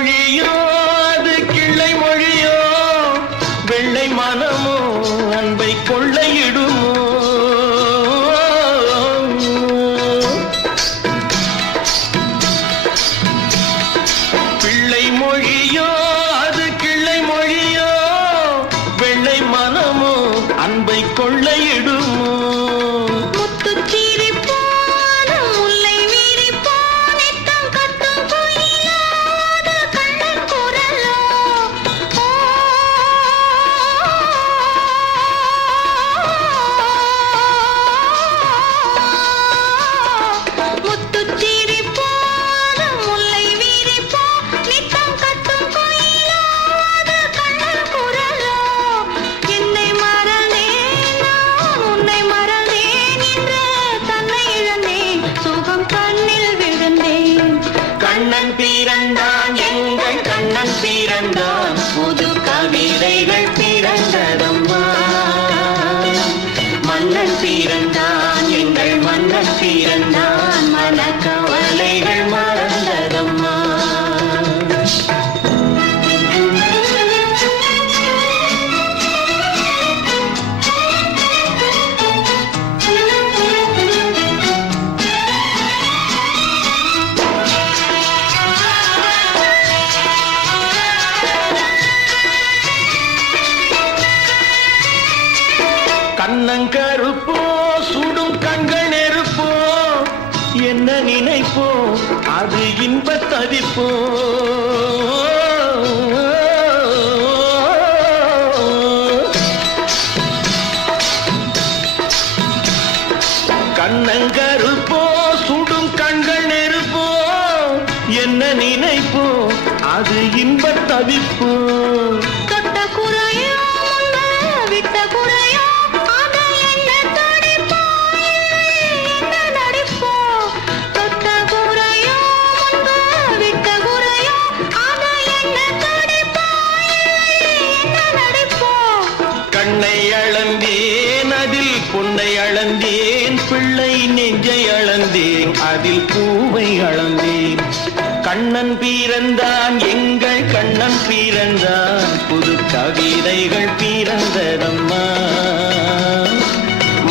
மொழியோ அது கிள்ளை மொழியோ வெள்ளை மனமோ அன்பை கொள்ளையிடுமோ பிள்ளை மொழியோ அது கிள்ளை மொழியோ வெள்ளை மனமோ அன்பை கொள்ளையிடுமோ கண்ணன் பிறந்தான் எங்கள் கண்ணன் பிறந்தான் புது கவிதைகள் பிறந்ததம்மா மன்னன் பிறந்தான் எங்கள் மன்னன் பிறந்தான் மனக்கவலைகள் மறந்ததம்மா கண்ணங்கருப்போ சுடும் கண்கள் நெருப்போ என்ன நினைப்போ அது இன்பத் தவிப்போ கண்ணங்கருப்போ சுடும் கண்கள் நெருப்போ என்ன நினைப்போ அது இன்பத் தவிப்போ கண்ணை அளந்தேன் அதில் பொன்னை அளந்தேன் பிள்ளை நெஞ்சை அளந்தேன் அதில் பூவை அளந்தேன் கண்ணன் பிறந்தான் எங்கள் கண்ணன் பிறந்தான் புது கவிதைகள் பிறந்ததம்மா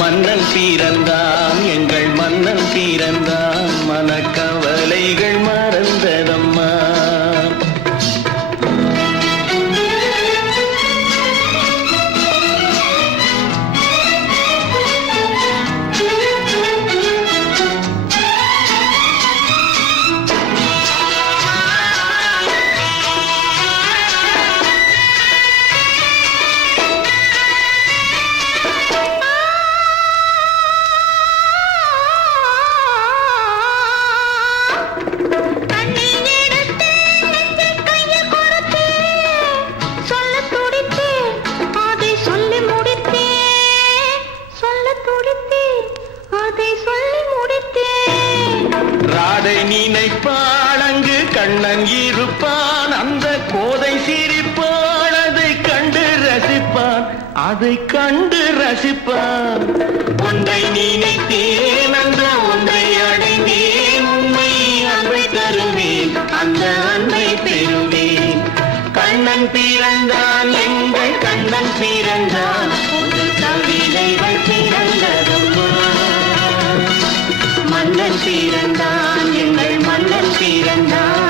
மன்னன் பிறந்தான் எங்கள் மன்னன் பிறந்தான் மனக்கவலைகள் மறந்ததம்மா ராதை நினைப்பாள் அங்கு கண்ணன் இருப்பான் அந்த கோதை சிரிப்பாள் அதை கண்டு ரசிப்பான் அதை கண்டு ரசிப்பான் ஒன்றை நினைத்தேன் அந்த ஒன்றை அடைந்தேன் உண்மை அன்பை தருவேன் அந்த அன்பை பெறுவேன் கண்ணன் பிறந்தான் எங்கள் கண்ணன் பிறந்தான் புது கவிதைகள் பிறந்ததம்மா மன்னன் பிறந்தான் எங்கள் மன்னன் பிறந்தான்